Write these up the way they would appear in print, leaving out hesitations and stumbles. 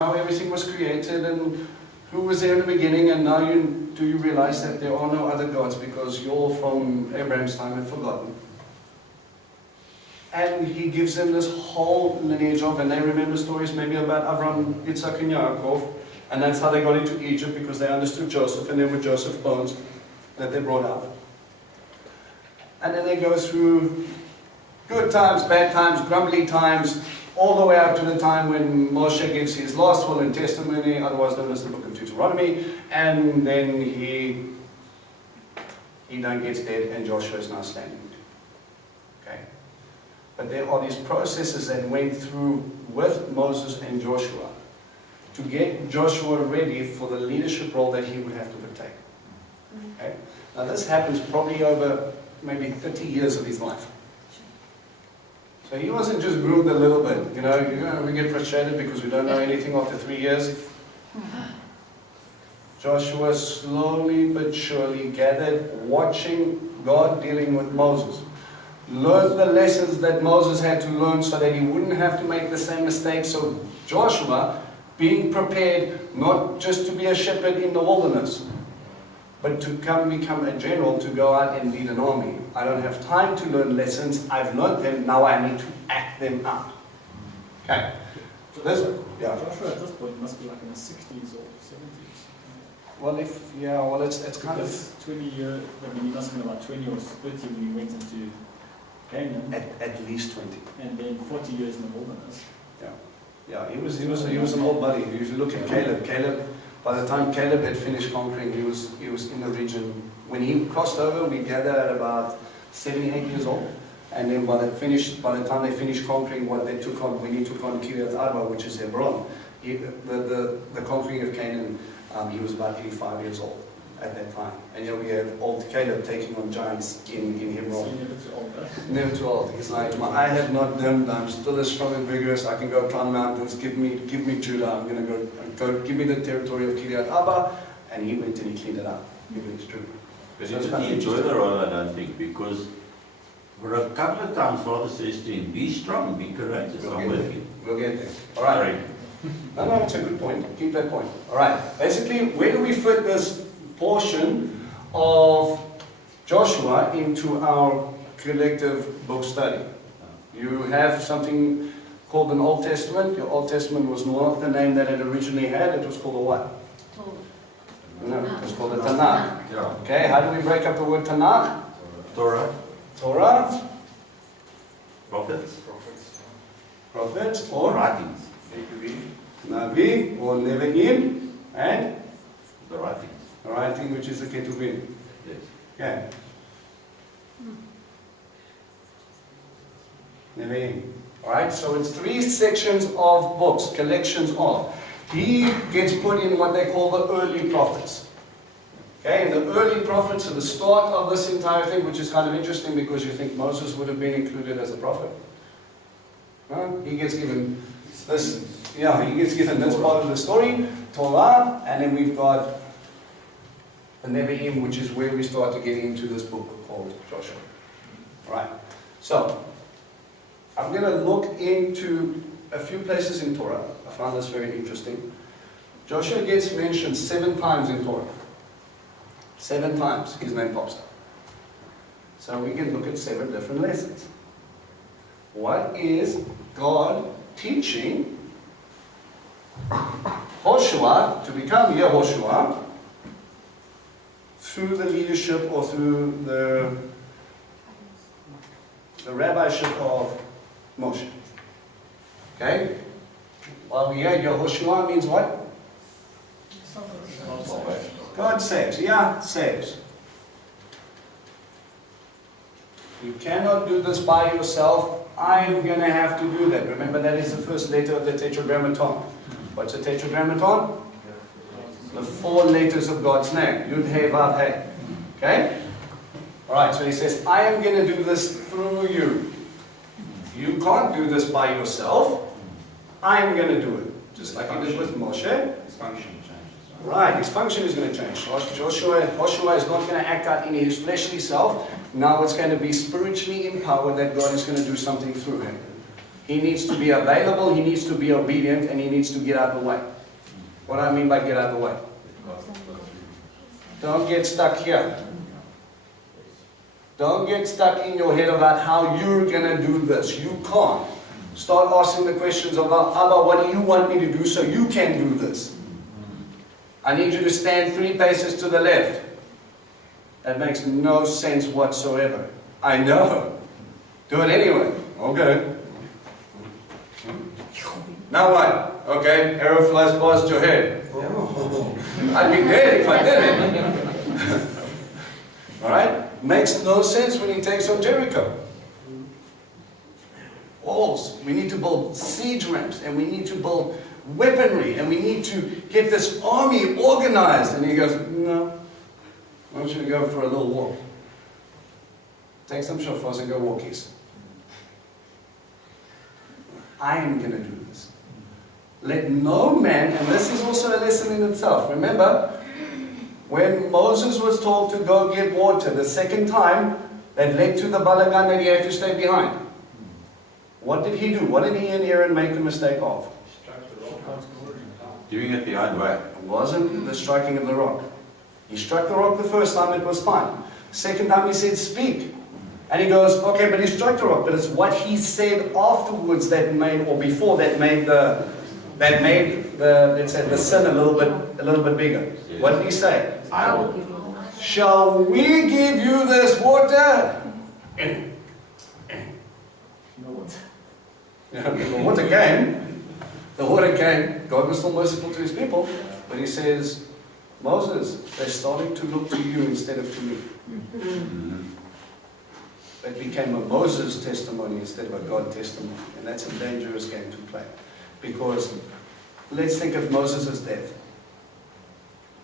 how everything was created and who was there in the beginning, and now do you realize that there are no other gods because you all from Abraham's time have forgotten. And he gives them this whole lineage of, and they remember stories maybe about Avram, Yitzhak, and Yaakov, and that's how they got into Egypt, because they understood Joseph, and they were Joseph's bones that they brought out. And then they go through good times, bad times, grumbly times, all the way up to the time when Moshe gives his last will and testimony, otherwise known as the book of Deuteronomy, and then he then gets dead and Joshua is now standing. Okay? But there are these processes that went through with Moses and Joshua to get Joshua ready for the leadership role that he would have to take. Okay? Now this happens probably over maybe 30 years of his life. So he wasn't just groomed a little bit, you know, we get frustrated because we don't know anything after 3 years. Joshua slowly but surely gathered, watching God dealing with Moses. Learned the lessons that Moses had to learn so that he wouldn't have to make the same mistakes. So Joshua, being prepared not just to be a shepherd in the wilderness, but to become a general, to go out and lead an army. I don't have time to learn lessons. I've learned them. Now I need to act them out. Okay. So this, yeah. Joshua at this point must be like in the 60s or 70s. Well, it's kind of 20 years. I mean, he must have been about 20 or 30 when he went into Canaan. at least 20. And then 40 years in the wilderness. Yeah. He was an old buddy. If you look at Caleb. By the time Caleb had finished conquering, he was in the region. When he crossed over, we gathered at about 78 years old. And then by the time they finished conquering what they took on, when he took on Kiryat Arba, which is Hebron, the conquering of Canaan, he was about 85 years old at that time. And here we have old Caleb taking on giants in Hebron. So never too old, huh? Never too old. He's like, my eye have not dimmed, I'm still as strong and vigorous, I can go climb mountains, give me Judah, I'm going to go give me the territory of Kiryat Arba. And he went and he cleaned it up. It's true. But he didn't enjoy the role, I don't think, because for a couple of times Father says to him, be strong, be courageous, I'm with you. We'll get there. All right. No, it's a good point. Keep that point. All right. Basically, where do we fit this portion of Joshua into our collective book study? You have something called an Old Testament. Your Old Testament was not the name that it originally had. It was called a what? No, it was called a Tanakh. Yeah. Okay, how do we break up the word Tanakh? Torah, Torah, prophets, prophets, or or writings. Navi, or Nevi'im, and The writings. the writing, which is the Ketuvim. Yes. Okay. Nevi'im. Alright, so it's 3 sections of books, collections of. He gets put in what they call the early prophets. Okay, and the early prophets are the start of this entire thing, which is kind of interesting because you think Moses would have been included as a prophet. No? He gets given this, he gets given this part of the story, Torah, and then we've got the Nevi'im, which is where we start to get into this book called Joshua. Alright, so I'm going to look into a few places in Torah. I found this very interesting. Joshua gets mentioned 7 times in Torah. 7 times his name pops up. So we can look at 7 different lessons. What is God teaching Joshua to become Yehoshua through the leadership or through the rabbiship of Moshe? Okay? While we hear Yehoshua means what? God saves. Yeah, saves. You cannot do this by yourself. I'm going to have to do that. Remember, that is the first letter of the Tetragrammaton. What's a Tetragrammaton? The 4 letters of God's name. Yud, He, Vav, He. Okay? Alright, so he says, I am going to do this through you. You can't do this by yourself. I'm going to do it. Just like he did with Moshe. His function changes. Right, his function is going to change. Joshua is not going to act out in his fleshly self. Now it's going to be spiritually empowered that God is going to do something through him. He needs to be available, he needs to be obedient, and he needs to get out of the way. What do I mean by get out of the way? Don't get stuck here. Don't get stuck in your head about how you're going to do this. You can't. Start asking the questions about, Abba, what do you want me to do so you can do this? I need you to stand 3 paces to the left. That makes no sense whatsoever. I know. Do it anyway. Okay. Now what? Okay, arrow flies past your head. I'd be dead if I did it. Alright? Makes no sense when he takes on Jericho. Walls. We need to build siege ramps, and we need to build weaponry, and we need to get this army organized. And he goes, no, I want you to go for a little walk. Take some shofars and go walkies. I am going to do this. Let no man, and this is also a lesson in itself. Remember, when Moses was told to go get water the second time, that led to the balagan that he had to stay behind. What did he do? What did he and Aaron make the mistake of? Doing it the hard way. It wasn't the striking of the rock. He struck the rock the first time, it was fine. Second time he said, speak. And he goes, okay, but he struck the rock, but it's what he said afterwards that made, or before that made the, let's say, the sin a little bit bigger. Yes. What did he say? I will. Shall we give you this water? You know what? The water came. The water came. God was still merciful to his people. But he says, Moses, they're starting to look to you instead of to me. Mhm. It became a Moses testimony instead of a God testimony. And that's a dangerous game to play. Because let's think of Moses' death.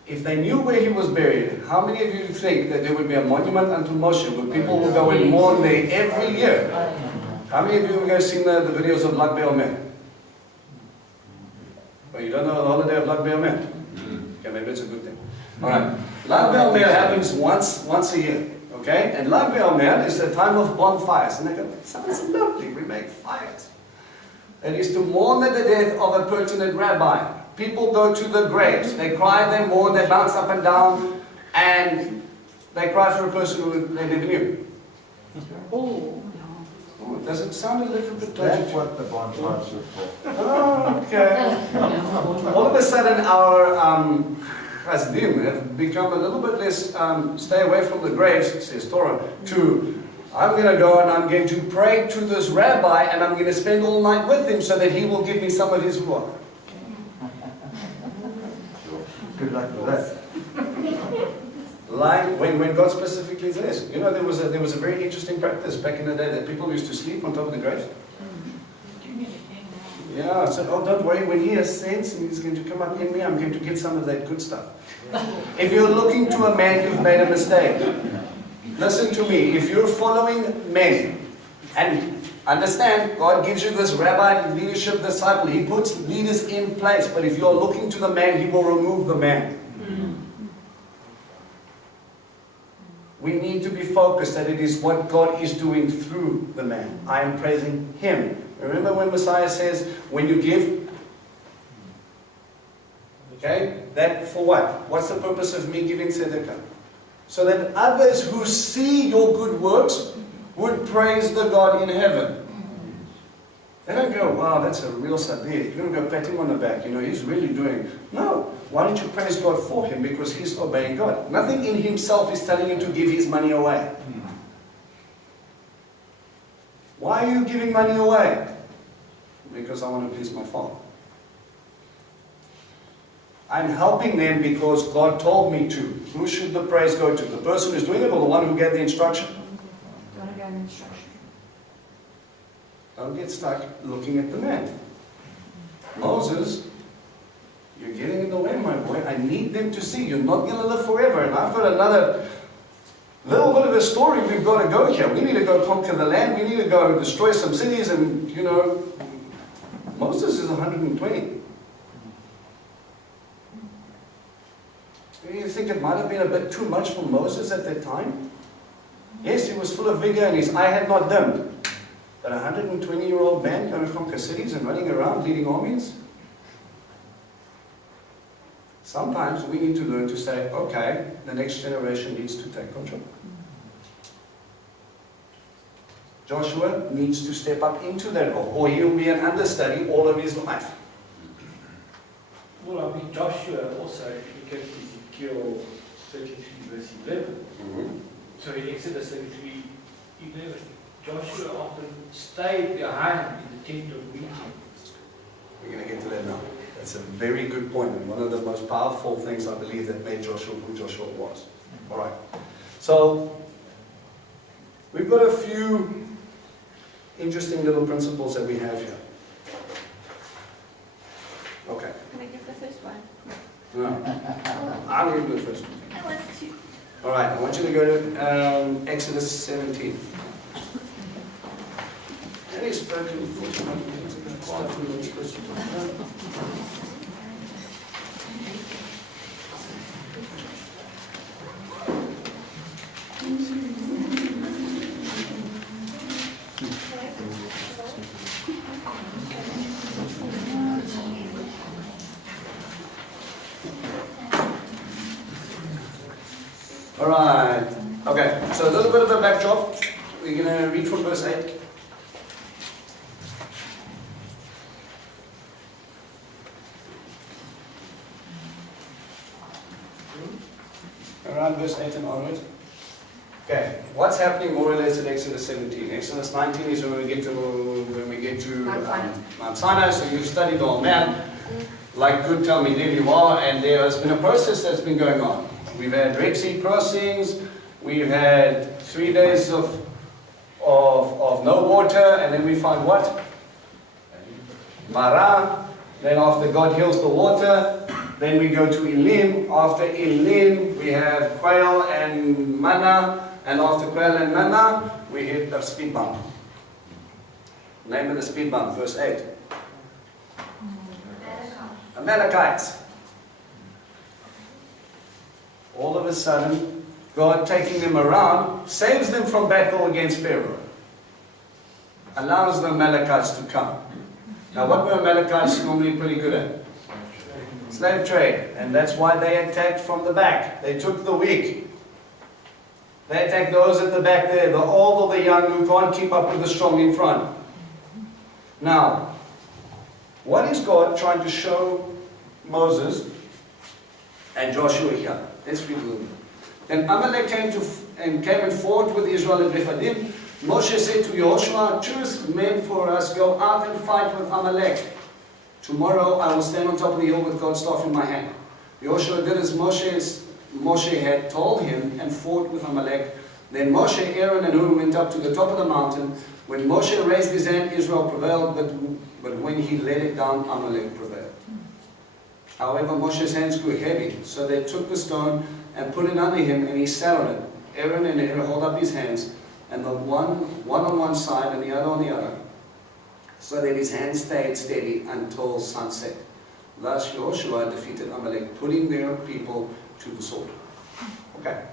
If they knew where he was buried, how many of you think that there would be a monument unto Moshe where people will go and mourn there every year? How many of you have guys seen the videos of Lag BaOmer? Well, you don't know the holiday of Lag BaOmer? Okay, maybe it's a good thing. Alright. Lag BaOmer happens once a year. Okay? And Lag BaOmer is the time of bonfires. And they go, that sounds lovely, we make fires. It is to mourn the death of a pertinent rabbi. People go to the graves. They cry, they mourn, they bounce up and down, and they cry for a person who they never knew. Oh, does it sound a little bit like That's what the bonfires are for. Oh, okay. All of a sudden, our Chassidim have become a little bit less stay away from the graves, says Torah, to I'm going to go and I'm going to pray to this rabbi and I'm going to spend all night with him so that he will give me some of his water. Good luck with that. Like when God specifically says, you know, there was a very interesting practice back in the day that people used to sleep on top of the graves. Yeah, so oh, don't worry, when he ascends and he's going to come up in me, I'm going to get some of that good stuff. If you're looking to a man, you've made a mistake. Listen to me, if you're following men, and understand, God gives you this rabbi, leadership, disciple, he puts leaders in place, but if you're looking to the man, he will remove the man. We need to be focused that it is what God is doing through the man. I am praising him. Remember when Messiah says, when you give, okay, that for what? What's the purpose of me giving tzedakah? So that others who see your good works would praise the God in heaven. They don't go, wow, that's a real sadiq. You don't go pat him on the back, you know, he's really doing. No. Why don't you praise God for him? Because he's obeying God. Nothing in himself is telling him to give his money away. Why are you giving money away? Because I want to please my Father. I'm helping them because God told me to. Who should the praise go to? The person who's doing it or the one who gave the instruction? Don't get stuck looking at the man. Moses, you're getting in the way, my boy. I need them to see. You're not going to live forever. And I've got another little bit of a story we've got to go here. We need to go conquer the land. We need to go destroy some cities. And, you know, Moses is 120. Do you think it might have been a bit too much for Moses at that time? Yes, he was full of vigor and his eye had not dimmed. But a 120-year-old man going to conquer cities and running around leading armies? Sometimes we need to learn to say, okay, the next generation needs to take control. Joshua needs to step up into that role, or he'll be an understudy all of his life. Well, I mean, Joshua also, if you go to Ezekiel 33 verse 11, so in Exodus 33, 11, Joshua often stayed behind in the tent of meeting. We're going to get to that now. That's a very good point, and one of the most powerful things I believe that made Joshua who Joshua was. All right. So, we've got a few interesting little principles that we have here. Okay. Can I give the first one? No. I'll give you the first one. I want to. All right, I want you to go to Exodus 17. Any spoken stuff we were supposed to talk about? All right. Okay, so a little bit of a backdrop. We're going to read from verse 8. Around verse 8 and onwards. Okay, what's happening more or less in Exodus 17? Exodus 19 is when we get to Mount Sinai. So you've studied the whole man, like good Talmidim you are, and there has been a process that's been going on. We've had Red Sea crossings, we've had 3 days of no water, and then we find what? Marah. Then after God heals the water, then we go to Elim. After Elim, we have quail and manna, and after quail and manna, we hit the speed bump. Name of the speed bump, verse 8. Amalekites. All of a sudden, God taking them around, saves them from battle against Pharaoh. Allows the Amalekites to come. Now what were Amalekites normally pretty good at? Slave trade. And that's why they attacked from the back. They took the weak. They attacked those at the back there, the old or the young who can't keep up with the strong in front. Now, what is God trying to show Moses and Joshua here? Let's read a little bit. Then Amalek came and fought with Israel at Rephidim. Moshe said to Joshua, choose men for us, go out and fight with Amalek. Tomorrow I will stand on top of the hill with God's staff in my hand. Joshua did as Moshe had told him and fought with Amalek. Then Moshe, Aaron, and Hur went up to the top of the mountain. When Moshe raised his hand, Israel prevailed, but when he let it down, Amalek prevailed. However, Moshe's hands grew heavy, so they took the stone and put it under him, and he sat on it. Aaron and Hur held up his hands, and the one on one side and the other on the other, so that his hands stayed steady until sunset. Thus Joshua defeated Amalek, putting their people to the sword. Okay.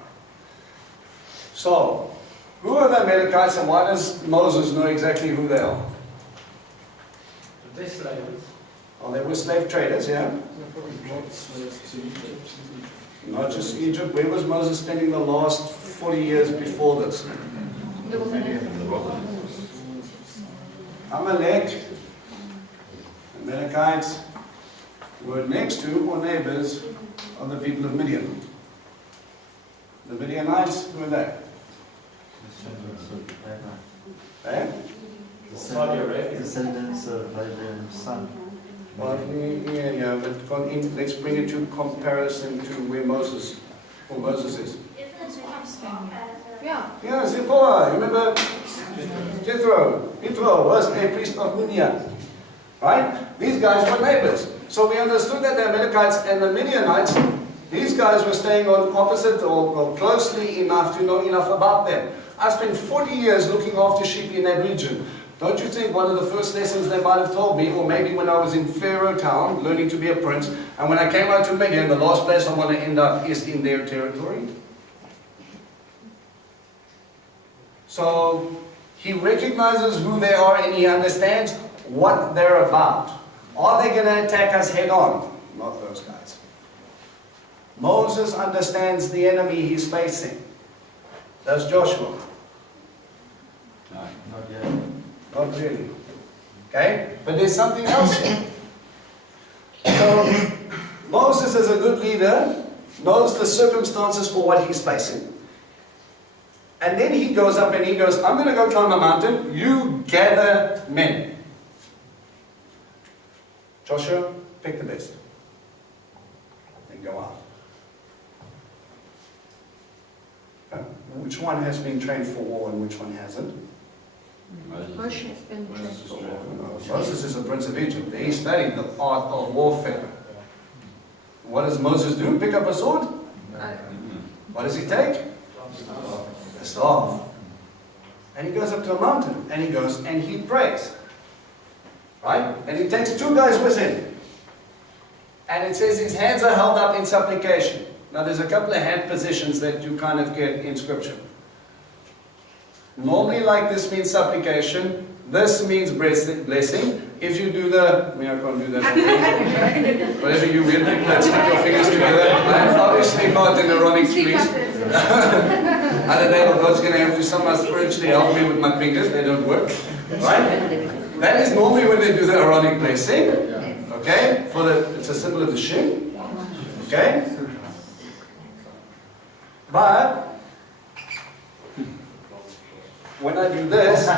So, who are the Amalekites, and why does Moses know exactly who they are? They're slaves. Oh, they were slave traders, yeah? They're probably brought slaves to Egypt. Not just Egypt. Where was Moses spending the last 40 years before this? Amalek, Amalekites, were next to or neighbors of the people of Midian. The Midianites, who were they? Eh? Saudi Arabia. Descendants of Abraham's son. Well, yeah, but let's bring it to comparison to where Moses is. Yeah. Yeah, Zipporah, remember Jethro was a priest of Midian. Right? These guys were neighbors. So we understood that the Amalekites and the Midianites, these guys were staying on opposite or closely enough to know enough about them. I spent 40 years looking after sheep in that region. Don't you think one of the first lessons they might have told me, or maybe when I was in Pharaoh town, learning to be a prince, and when I came out to Midian, the last place I want to end up is in their territory? So, He recognizes who they are and he understands what they're about. Are they going to attack us head on? Not those guys. Moses understands the enemy he's facing. Does Joshua? No. Not yet. Not really. Okay? But there's something else here. So, Moses as a good leader knows the circumstances for what he's facing. And then he goes up and he goes, I'm going to go climb a mountain. You gather men. Joshua, pick the best. Then go out. Which one has been trained for war and which one hasn't? Moshe has been trained for war. Moses is a prince of Egypt. He studied the art of warfare. What does Moses do? Pick up a sword? What does he take? A staff. And he goes up to a mountain and he goes and he prays. Right? And he takes 2 guys with him. And it says his hands are held up in supplication. Now there's a couple of hand positions that you kind of get in scripture. Normally like this means supplication. This means blessing. If you do the, I mean I can't do that. Whatever you weird people that stick your fingers together. I'm obviously not in Aaronic, please. Other day God's going to have to somehow spiritually help me with my fingers. They don't work. Right? That is normally when they do the Aaronic blessing. Okay? It's a symbol of the shin. Okay? But when I do this,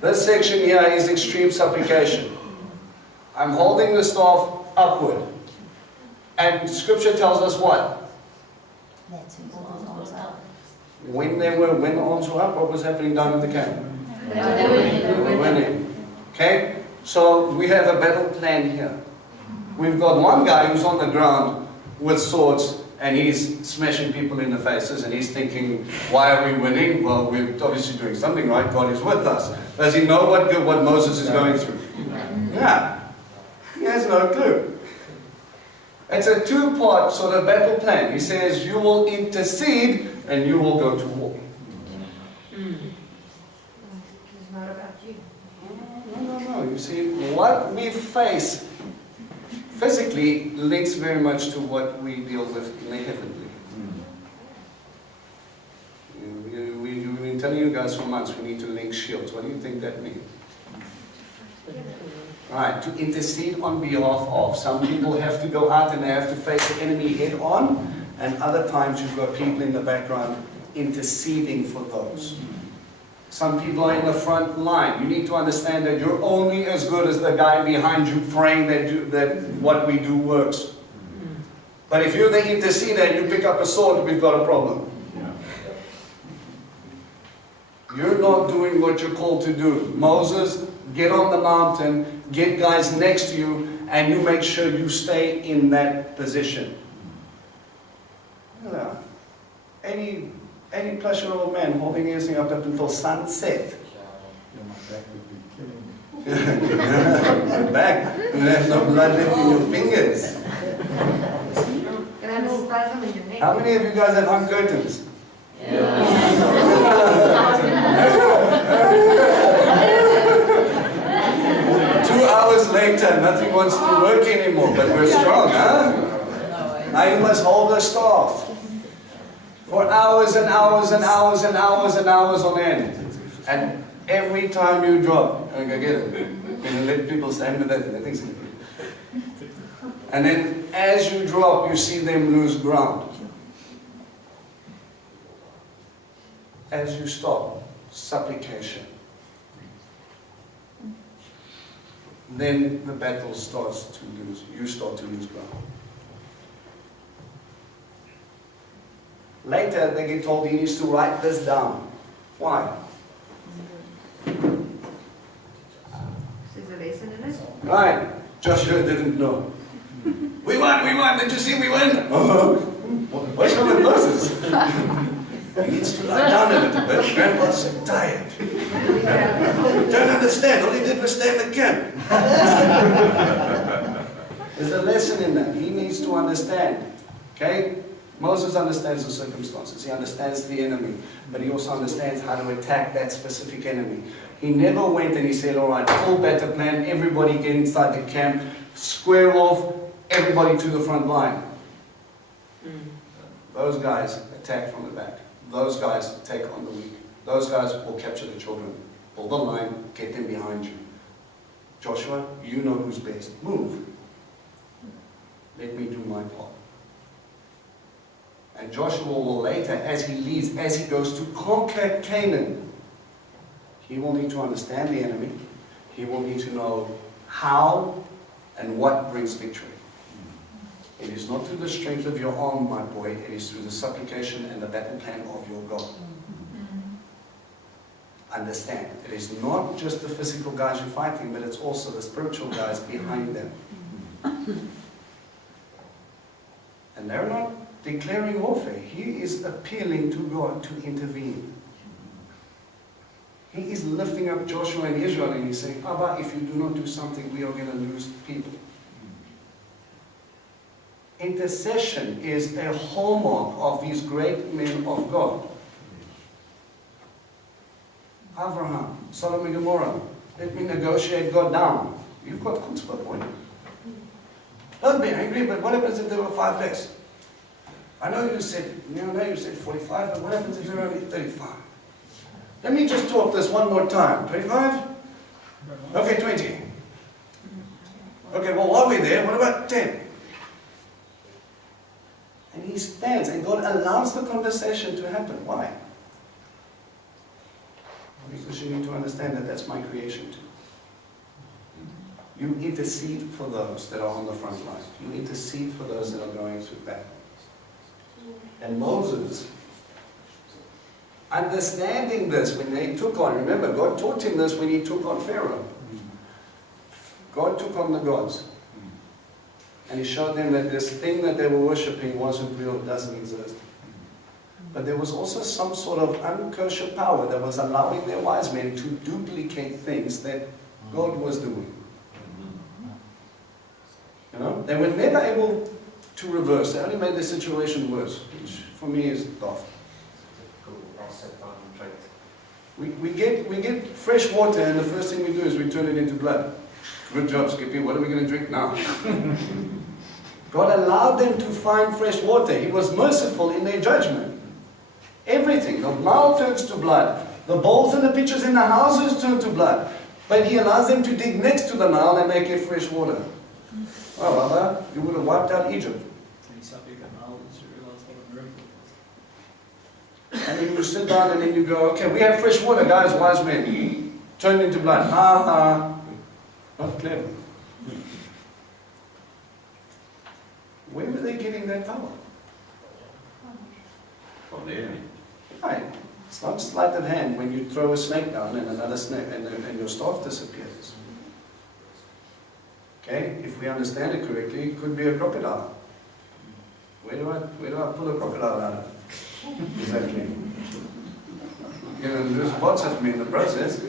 this section here is extreme supplication. I'm holding the staff upward. And scripture tells us what? When the arms were up, what was happening down in the camp? They were winning. Okay? So we have a battle plan here. We've got one guy who's on the ground with swords and he's smashing people in the faces and he's thinking, why are we winning? Well, we're obviously doing something right. God is with us. Does he know what Moses is going through? Yeah. He has no clue. It's a 2-part sort of battle plan. He says, you will intercede and you will go to war. It's not about you. No. You see, what we face physically links very much to what we deal with in the heavenly. We've been telling you guys for months we need to link shields. What do you think that means? Right, to intercede on behalf of. Some people have to go out and they have to face the enemy head on, and other times you've got people in the background interceding for those. Some people are in the front line. You need to understand that you're only as good as the guy behind you praying that what we do works. But if you're the interceder and you pick up a sword, we've got a problem. You're not doing what you're called to do. Moses, get on the mountain, get guys next to you, and you make sure you stay in that position. Yeah. Any pleasurable man holding anything up until sunset. My back would be killing me. Your back, you have no blood left in your fingers. Can I have a spasm in your neck? How many of you guys have hung curtains? 2 hours later, nothing wants to work anymore, but we're strong, huh? Now you must hold the staff for hours and hours and hours and hours and hours on end. And every time you drop, okay, get it. And let people stand with that. And then as you drop, you see them lose ground. As you stop, supplication. Then the battle starts to lose. You start to lose ground. Later, they get told he needs to write this down. Why? There's a lesson in it. Right. Joshua didn't know. We won. Did you see we won? What's wrong with Moses? He needs to lie down a little bit. Grandpa's so tired. Don't understand. All he did was stay in the camp. There's a lesson in that. He needs to understand. Okay? Moses understands the circumstances, he understands the enemy, but he also understands how to attack that specific enemy. He never went and he said, all right, full battle plan, everybody get inside the camp, square off, everybody to the front line. Those guys attack from the back. Those guys take on the weak. Those guys will capture the children. Pull the line, get them behind you. Joshua, you know who's best. Move. Let me do my part. And Joshua will later, as he leads, as he goes to conquer Canaan, he will need to understand the enemy. He will need to know how and what brings victory. It is not through the strength of your arm, my boy. It is through the supplication and the battle plan of your God. Understand. It is not just the physical guys you're fighting, but it's also the spiritual guys behind them. And they're not declaring warfare. He is appealing to God to intervene. He is lifting up Joshua and Israel and he's saying, Abba, if you do not do something, we are going to lose people. Intercession is a hallmark of these great men of God. Abraham, Sodom and Gomorrah, let me negotiate God down. You've got chutzpah, boy. Don't be angry, but what happens if there were 5 less? I know you said 45, but what happens if there are only 35? Let me just talk this one more time. 25? Okay, 20. Okay, well, while we're there, what about 10? And he stands, and God allows the conversation to happen. Why? Because you need to understand that that's my creation too. You intercede for those that are on the front line. You intercede for those that are going through battle. And Moses, understanding this when they took on, remember, God taught him this when he took on Pharaoh. God took on the gods. And he showed them that this thing that they were worshipping wasn't real, it doesn't exist. But there was also some sort of unkosher power that was allowing their wise men to duplicate things that God was doing. You know? They were never able to reverse. They only made the situation worse, which for me is daft. We get fresh water and the first thing we do is we turn it into blood. Good job, Skippy. What are we going to drink now? God allowed them to find fresh water. He was merciful in their judgment. Everything. The Nile turns to blood. The bowls and the pitchers in the houses turn to blood. But He allows them to dig next to the Nile and they get fresh water. Well, brother, you would have wiped out Egypt. And then you sit down and then you go, okay, we have fresh water, guys, wise men. Turn into blood. Not clever. Where were they getting that power? From the enemy. Right. It's not sleight of hand when you throw a snake down and another snake and your staff disappears. Okay? If we understand it correctly, it could be a crocodile. Where do I pull a crocodile out of? Exactly. You're going to lose lots of me in the process.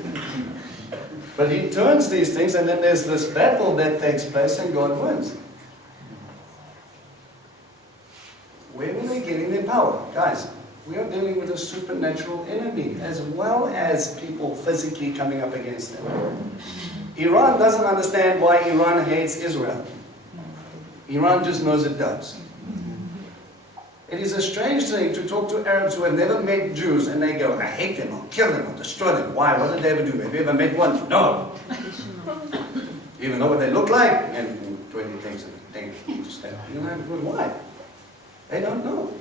But He turns these things and then there's this battle that takes place and God wins. Where were they getting their power? Guys, we are dealing with a supernatural enemy as well as people physically coming up against them. Iran doesn't understand why Iran hates Israel. Iran just knows it does. It is a strange thing to talk to Arabs who have never met Jews and they go, I hate them, I'll kill them, I'll destroy them. Why? What did they ever do? Have you ever met one? No. You even know what they look like? And 20 things. You know, why? They don't know.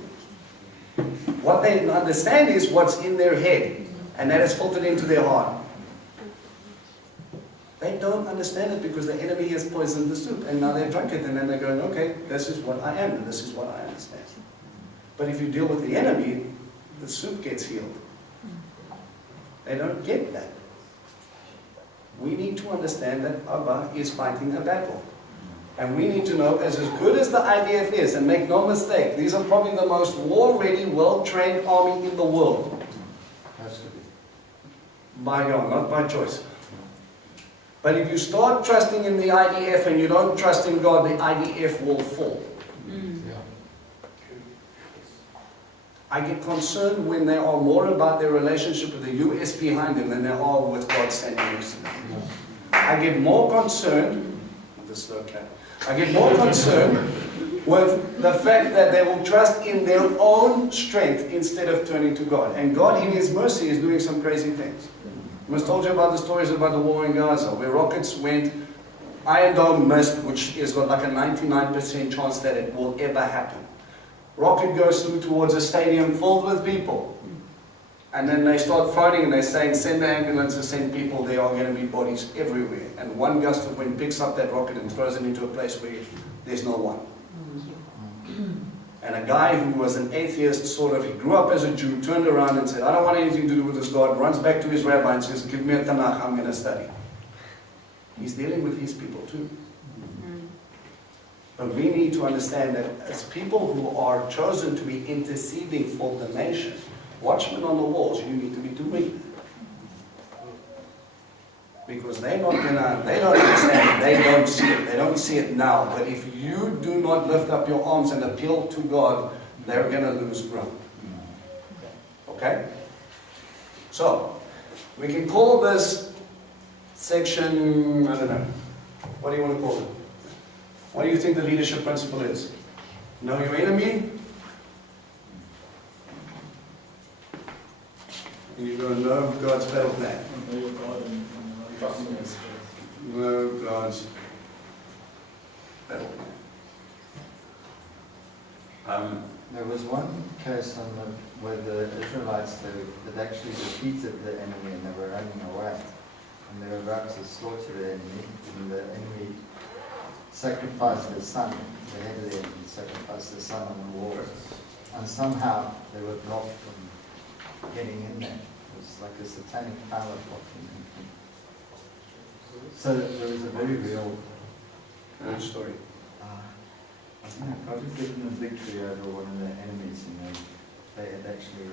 What they understand is what's in their head, and that is filtered into their heart. They don't understand it because the enemy has poisoned the soup, and now they've drunk it, and then they're going, okay, this is what I am, and this is what I understand. But if you deal with the enemy, the soup gets healed. They don't get that. We need to understand that Abba is fighting a battle. And we need to know, as good as the IDF is, and make no mistake, these are probably the most war-ready, well-trained army in the world. Has to be. By God, not by choice. But if you start trusting in the IDF and you don't trust in God, the IDF will fall. Yeah. I get concerned when they are more about their relationship with the US behind them than they are with God standing next to them. I get more concerned, this is okay, I get more concerned with the fact that they will trust in their own strength instead of turning to God. And God, in His mercy, is doing some crazy things. I must told you about the stories about the war in Gaza, where rockets went, Iron Dome missed, which has got like a 99% chance that it will ever happen. Rocket goes through towards a stadium filled with people. And then they start fighting and they're saying, send the ambulances, send people, there are going to be bodies everywhere. And one gust of wind picks up that rocket and throws it into a place where there's no one. And a guy who was an atheist, sort of, he grew up as a Jew, turned around and said, I don't want anything to do with this God, runs back to his rabbi and says, give me a Tanakh, I'm going to study. He's dealing with his people too. But we need to understand that as people who are chosen to be interceding for the nation, watchmen on the walls, you need to be doing that. Because they don't understand it, they don't see it now. But if you do not lift up your arms and appeal to God, they're going to lose ground. Okay? So, we can call this section, I don't know, what do you want to call it? What do you think the leadership principle is? Know your enemy. And you're going to know God's battle plan. Know your God and trust in His strength. Know God's battle plan. There was one case where the Israelites had actually defeated the enemy and they were running away. And they were about to slaughter the enemy, and the enemy sacrificed their son, the head of the enemy sacrificed their son on the wall. And somehow they were blocked from getting in there. It was like a satanic power blocking them. So there was a very real Story. I think they probably given a victory over one of their enemies, and they had actually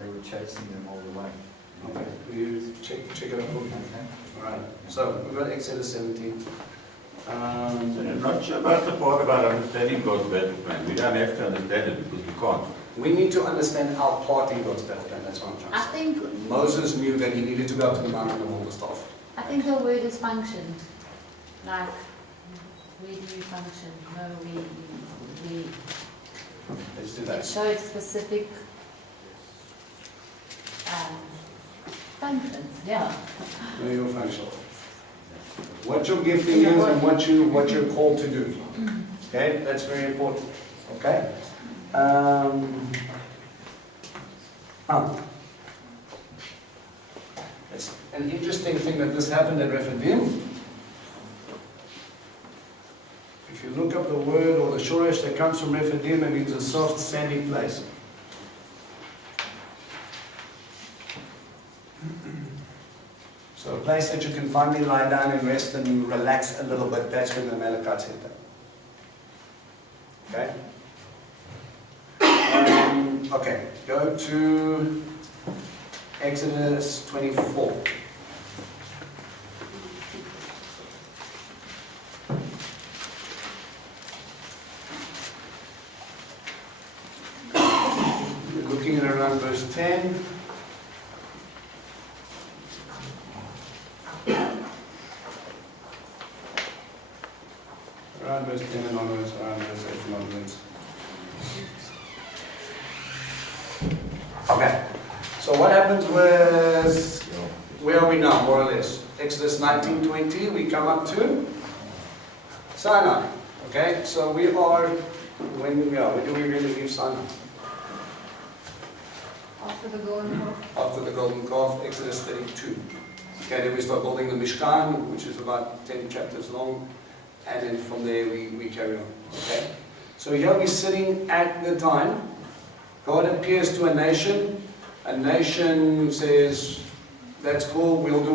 they were chasing them all the way. Okay. Will you check it out for me? Okay. Alright. So we've got Exodus 17. I'm not sure about the part about understanding God's battle plan. We don't have to understand it because we can't. We need to understand our part in God's battle plan. That's what I'm trying I to say. think Moses knew that he needed to go up to the mountain and hold the staff. the word is functioned. Like we do function. No, we Let's do it that. showed specific functions. Yeah. Know your function. What your gifting is and what you're called to do. Okay, that's very important. Okay. It's an interesting thing that this happened at Rephidim. If you look up the word or the shoresh that comes from Rephidim, it means a soft, sandy place. So a place that you can finally lie down and rest and relax a little bit. That's when the Amalekites hit them. Okay? Okay, go to Exodus 24. We're looking at around verse 10. Around verse 10 and onwards, around verse 8 and onwards. Okay, so what happens with, where are we now, more or less? Exodus 19:20, we come up to Sinai. Okay, so we are, when do we really leave Sinai? After the golden calf. After the golden calf, Exodus 32. Okay, then we start building the Mishkan, which is about 10 chapters long. And then from there we carry on. Okay? So here we're sitting at the time. God appears to a nation. A nation says, that's cool, we'll do